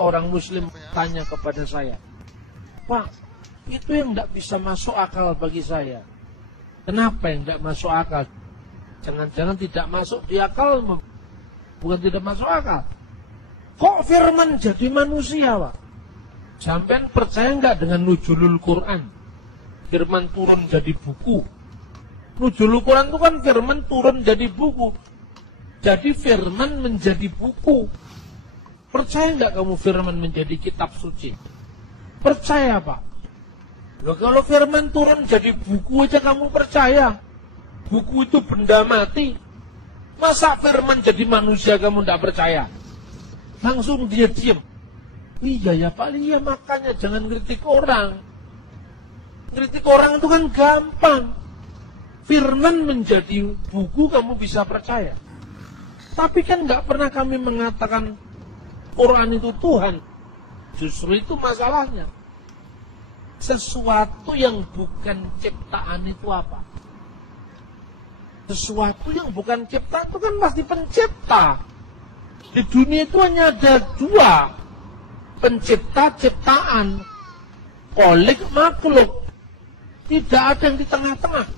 Orang muslim tanya kepada saya, Pak, itu yang tidak bisa masuk akal bagi saya. Kenapa yang tidak masuk akal? Jangan-jangan tidak masuk di akal, bukan tidak masuk akal. Kok firman jadi manusia, Pak? Sampean percaya nggak dengan nuzulul Quran? Firman turun jadi buku. Nuzulul Quran itu kan firman turun jadi buku. Jadi firman menjadi buku. Percaya nggak kamu firman menjadi kitab suci? Percaya, Pak. Loh, kalau firman turun jadi buku aja kamu percaya. Buku itu benda mati. Masa firman jadi manusia kamu tidak percaya? Langsung dia diam. Iya ya Pak, iya makanya jangan kritik orang. Kritik orang itu kan gampang. Firman menjadi buku kamu bisa percaya. Tapi kan nggak pernah kami mengatakan Quran itu Tuhan. Justru itu masalahnya. Sesuatu yang bukan ciptaan itu apa? Sesuatu yang bukan ciptaan itu kan pasti pencipta. Di dunia itu hanya ada dua. Pencipta, ciptaan. Kholik, makhluk. Tidak ada yang di tengah-tengah.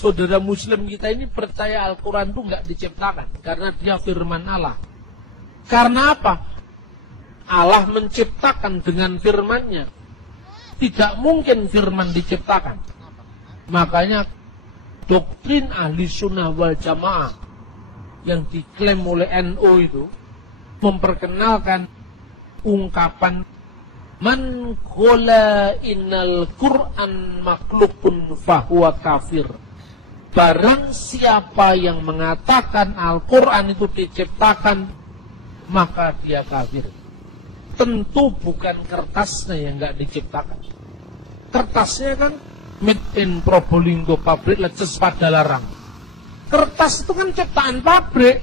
Saudara muslim kita ini percaya Al-Quran itu nggak diciptakan. Karena dia firman Allah. Karena apa? Allah menciptakan dengan firman-Nya. Tidak mungkin firman diciptakan. Makanya doktrin ahli sunnah wal jamaah yang diklaim oleh NU itu memperkenalkan ungkapan man qala innal Qur'an makhlukun fahuwa kafir. Barang siapa yang mengatakan Al-Quran itu diciptakan, maka dia kafir. Tentu bukan kertasnya yang nggak diciptakan. Kertasnya kan made in Probolinggo pabrik leces pada larang. Kertas itu kan ciptaan pabrik.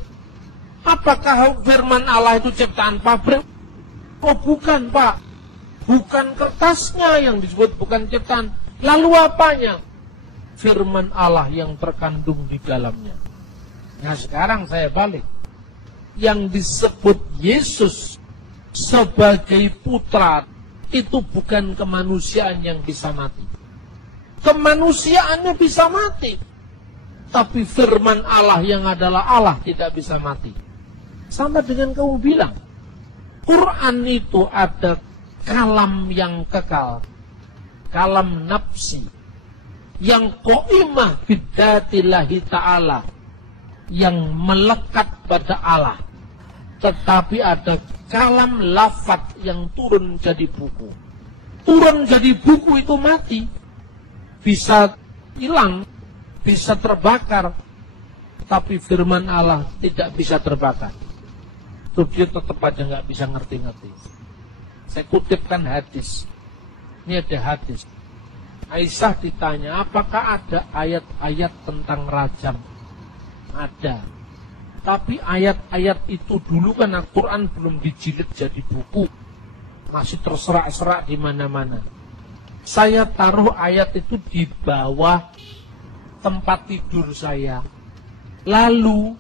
Apakah firman Allah itu ciptaan pabrik? Oh bukan, Pak. Bukan kertasnya yang disebut bukan ciptaan. Lalu apanya? Firman Allah yang terkandung di dalamnya. Nah sekarang saya balik. Yang disebut Yesus sebagai putra itu bukan kemanusiaan yang bisa mati. Kemanusiaannya bisa mati. Tapi firman Allah yang adalah Allah tidak bisa mati. Sama dengan kamu bilang, Quran itu ada kalam yang kekal. Kalam nafsi. Yang qaimah bidzatillahi ta'ala. Yang melekat pada Allah. Tetapi ada kalam lafaz yang turun jadi buku. Turun jadi buku itu mati. Bisa hilang, bisa terbakar. Tapi firman Allah tidak bisa terbakar. Itu dia tetap aja nggak bisa ngerti-ngerti. Saya kutipkan hadis. Ini ada hadis. Aisyah ditanya, apakah ada ayat-ayat tentang rajam? Ada. Tapi ayat-ayat itu dulu kan Al-Quran belum dijilid jadi buku. Masih terserak-serak di mana-mana. Saya taruh ayat itu di bawah tempat tidur saya. Lalu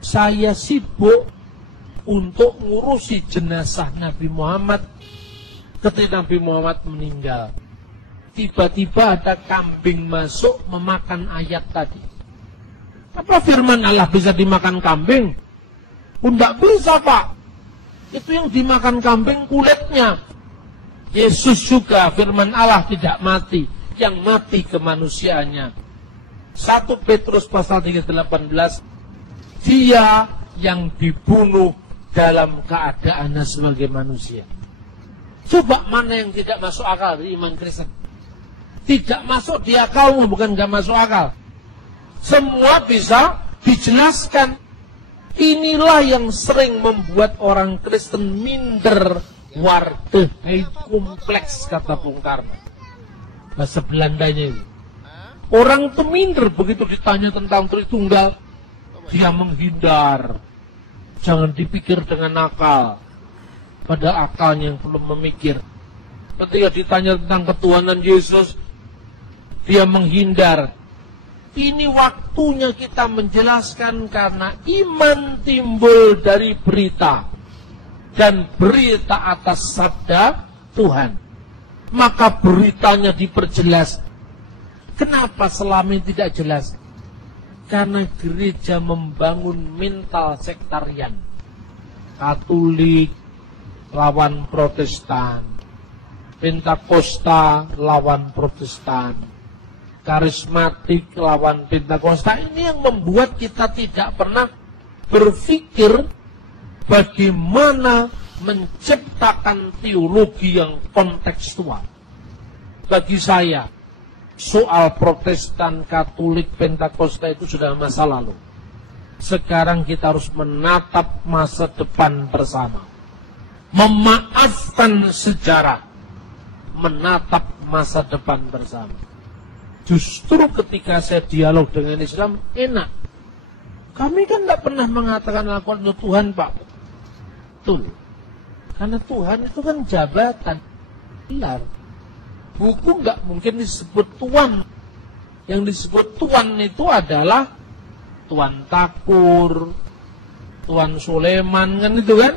saya sibuk untuk ngurusi jenazah Nabi Muhammad ketika Nabi Muhammad meninggal. Tiba-tiba ada kambing masuk memakan ayat tadi. Apa firman Allah bisa dimakan kambing? Tidak bisa, Pak. Itu yang dimakan kambing kulitnya. Yesus juga firman Allah tidak mati. Yang mati kemanusiaannya. 1 Petrus pasal 3:18. Dia yang dibunuh dalam keadaannya sebagai manusia. Coba mana yang tidak masuk akal dari iman Kristen? Tidak masuk di akalmu, bukan gak masuk akal. Semua bisa dijelaskan. Inilah yang sering membuat orang Kristen minder. Waardigheid kompleks, kata Bung Karno. Bahasa Belandanya itu. Orang itu minder begitu ditanya tentang Tritunggal. Dia menghindar. Jangan dipikir dengan akal. Padahal akalnya yang belum memikir. Ketika ditanya tentang ketuhanan Yesus, dia menghindar. Ini waktunya kita menjelaskan karena iman timbul dari berita. dan berita atas sabda Tuhan. Maka beritanya diperjelas. Kenapa selama ini tidak jelas? Karena gereja membangun mental sektarian. Katolik lawan Protestan, Pentakosta lawan Protestan, karismatik lawan Pentakosta. Ini yang membuat kita tidak pernah berpikir bagaimana menciptakan teologi yang kontekstual. Bagi saya, soal Protestan, Katolik, Pentakosta itu sudah masa lalu. Sekarang kita harus menatap masa depan bersama. Memaafkan sejarah, menatap masa depan bersama. Justru ketika saya dialog dengan Islam, enak. Kami kan tidak pernah mengatakan lakukan untuk Tuhan, Pak. Betul. Karena Tuhan itu kan jabatan. Benar. Buku nggak mungkin disebut Tuan. Yang disebut Tuan itu adalah Tuan Takur, Tuan Sulaiman, kan itu kan?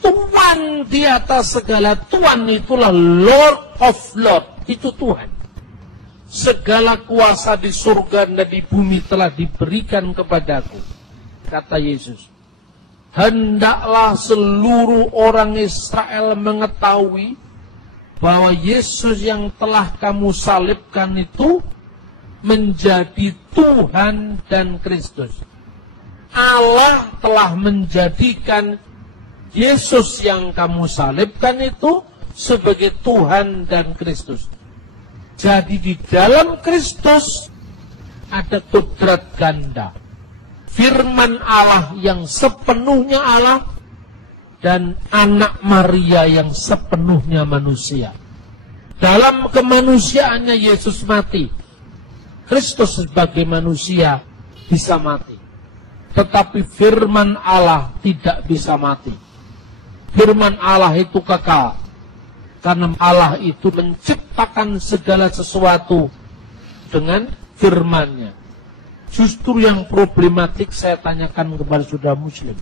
Tuan di atas segala Tuan itulah Lord of Lord. Itu Tuhan. Segala kuasa di surga dan di bumi telah diberikan kepadaku. Kata Yesus. Hendaklah seluruh orang Israel mengetahui bahwa Yesus yang telah kamu salibkan itu menjadi Tuhan dan Kristus. Allah telah menjadikan Yesus yang kamu salibkan itu sebagai Tuhan dan Kristus. Jadi di dalam Kristus ada kudrat ganda. Firman Allah yang sepenuhnya Allah dan anak Maria yang sepenuhnya manusia. Dalam kemanusiaannya Yesus mati. Kristus sebagai manusia bisa mati. Tetapi firman Allah tidak bisa mati. Firman Allah itu kekal. Karena Allah itu menciptakan segala sesuatu dengan firman-Nya. Justru yang problematik saya tanyakan kepada saudara muslim.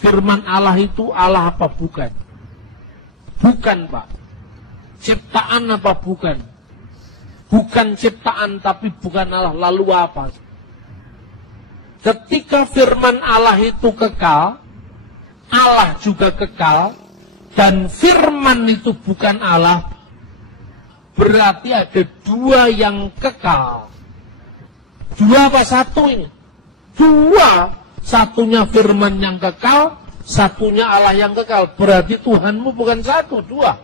Firman Allah itu Allah apa bukan? Bukan, Pak. Ciptaan apa bukan? Bukan ciptaan tapi bukan Allah. Lalu apa? Ketika firman Allah itu kekal, Allah juga kekal, dan firman itu bukan Allah, berarti ada dua yang kekal. Dua apa satu ini? Dua. Satunya firman yang kekal, satunya Allah yang kekal. Berarti Tuhanmu bukan satu, dua.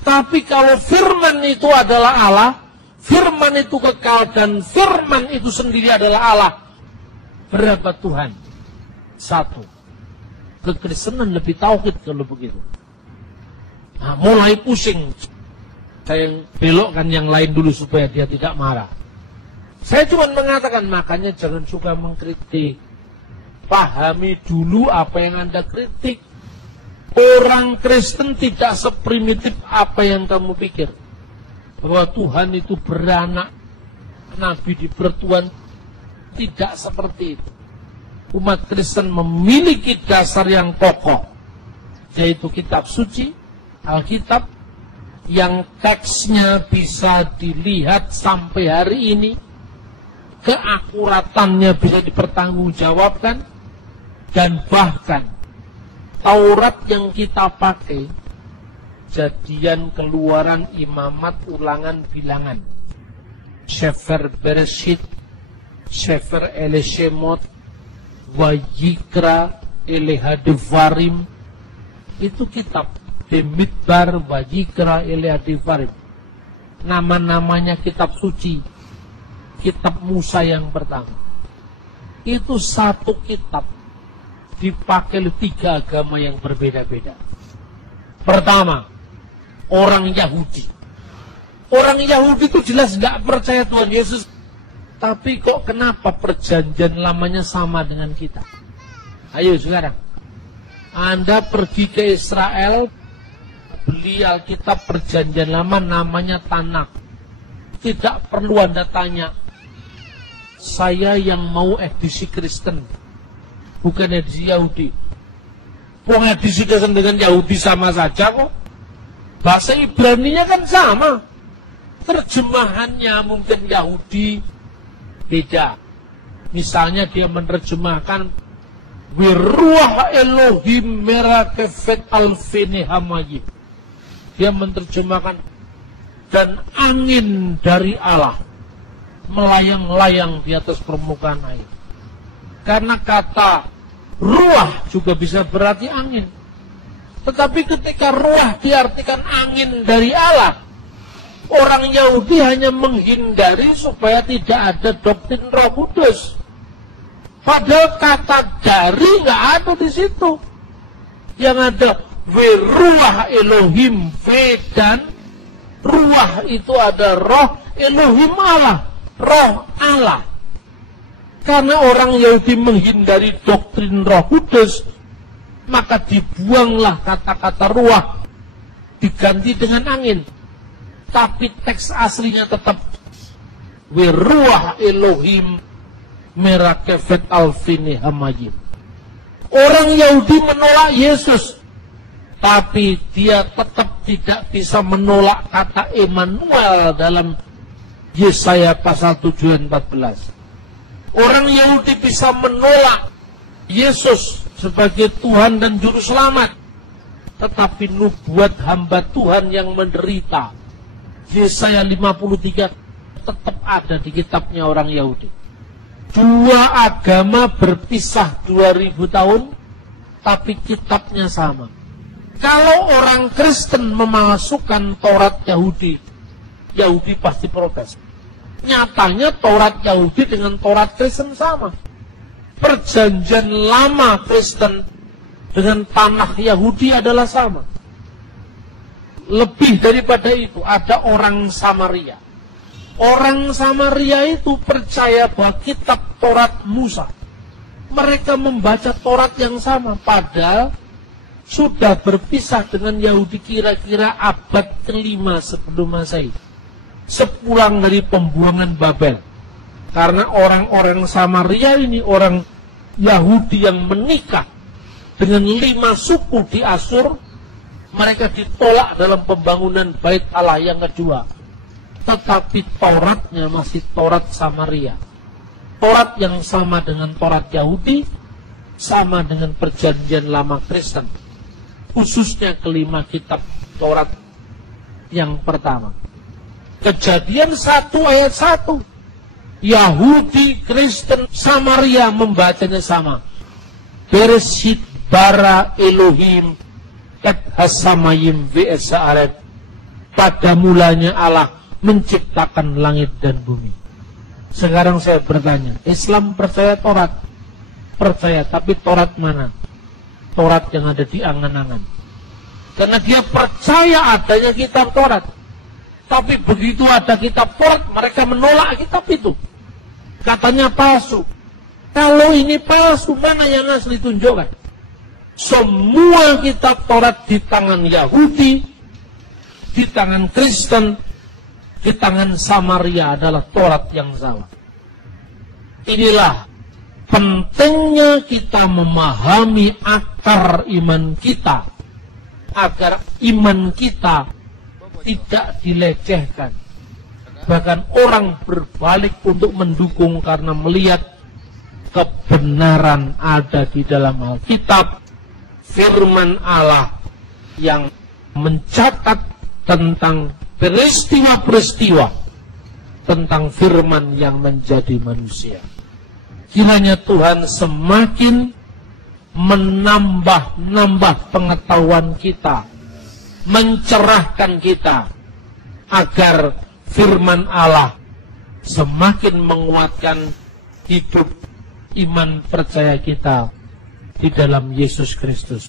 Tapi kalau firman itu adalah Allah, firman itu kekal, dan firman itu sendiri adalah Allah. Berapa Tuhan? Satu. Kekristenan lebih tauhid kalau begitu. Nah, mulai pusing. Saya belokkan yang lain dulu supaya dia tidak marah. Saya cuma mengatakan, makanya jangan suka mengkritik. Pahami dulu apa yang Anda kritik. Orang Kristen tidak seprimitif apa yang kamu pikir. Bahwa Tuhan itu beranak, Nabi dipertuan. Tidak seperti itu. Umat Kristen memiliki dasar yang kokoh. Yaitu kitab suci, Alkitab, yang teksnya bisa dilihat sampai hari ini. Keakuratannya bisa dipertanggungjawabkan, dan bahkan Taurat yang kita pakai, Jadian, Keluaran, Imamat, Ulangan, Bilangan, Sefer Bereshit, Sefer Elishemot, Wayikra, Elehadevarim, itu kitab Demidbar, Wayikra, Elehadevarim. Nama-namanya kitab suci. Kitab Musa yang pertama. Itu satu kitab dipakai oleh tiga agama yang berbeda-beda. Pertama, orang Yahudi. Orang Yahudi itu jelas nggak percaya Tuhan Yesus. Tapi kok kenapa perjanjian lamanya sama dengan kita? Ayo sekarang. Anda pergi ke Israel, beli Alkitab perjanjian lama namanya Tanakh. Tidak perlu Anda tanya. Saya yang mau edisi Kristen, bukan edisi Yahudi. Wong disidekan dengan Yahudi sama saja kok. Bahasa Ibraninya kan sama. Terjemahannya mungkin Yahudi beda. Misalnya dia menerjemahkan Wiruah Elohim merakefet alfini hamayim. Dia menerjemahkan dan angin dari Allah melayang-layang di atas permukaan air. Karena kata ruah juga bisa berarti angin. Tetapi ketika ruah diartikan angin dari Allah, orang Yahudi hanya menghindari supaya tidak ada doktrin Roh Kudus. Padahal kata dari nggak ada di situ. Yang ada Wiruah Elohim dan ruah itu ada roh Elohim Allah, roh Allah. Karena orang Yahudi menghindari doktrin Roh Kudus, maka dibuanglah kata-kata ruah, diganti dengan angin. Tapi teks aslinya tetap Wiruah Elohim merakefet alfini hamayim. Orang Yahudi menolak Yesus, tapi dia tetap tidak bisa menolak kata Immanuel dalam Yesaya pasal 7 dan 14. Orang Yahudi bisa menolak Yesus sebagai Tuhan dan Juru Selamat, tetapi nubuat hamba Tuhan yang menderita, Yesaya 53, tetap ada di kitabnya orang Yahudi. Dua agama berpisah 2000 tahun, tapi kitabnya sama. Kalau orang Kristen memasukkan Taurat Yahudi, Yahudi pasti protes. Nyatanya Taurat Yahudi dengan Taurat Kristen sama. Perjanjian lama Kristen dengan tanah Yahudi adalah sama. Lebih daripada itu, ada orang Samaria. Orang Samaria itu percaya bahwa kitab Taurat Musa. Mereka membaca Taurat yang sama, padahal sudah berpisah dengan Yahudi kira-kira abad ke-5 sebelum Masehi. Sepulang dari pembuangan Babel. Karena orang-orang Samaria ini orang Yahudi yang menikah dengan 5 suku di Asur, mereka ditolak dalam pembangunan Bait Allah yang kedua. Tetapi Tauratnya masih Taurat Samaria. Taurat yang sama dengan Taurat Yahudi, sama dengan perjanjian lama Kristen. Khususnya kelima kitab Taurat yang pertama. Kejadian 1 ayat 1. Yahudi, Kristen, Samaria membacanya sama. Bereshit bara Elohim et hasamayim ve'esa'aret. Pada mulanya Allah menciptakan langit dan bumi. Sekarang saya bertanya, Islam percaya Taurat? Percaya, tapi Taurat mana? Taurat yang ada di angan-angan. Karena dia percaya adanya kitab Taurat. Tapi begitu ada kitab Taurat, mereka menolak kitab itu. Katanya palsu. Kalau ini palsu, mana yang asli tunjukkan? Semua kitab Taurat di tangan Yahudi, di tangan Kristen, di tangan Samaria adalah Taurat yang sama. Inilah pentingnya kita memahami akar iman kita, agar iman kita tidak dilecehkan. Bahkan orang berbalik untuk mendukung karena melihat kebenaran ada di dalam Alkitab, firman Allah yang mencatat tentang peristiwa-peristiwa, tentang firman yang menjadi manusia. Kiranya Tuhan semakin menambah pengetahuan kita, mencerahkan kita, agar firman Allah semakin menguatkan hidup iman percaya kita di dalam Yesus Kristus.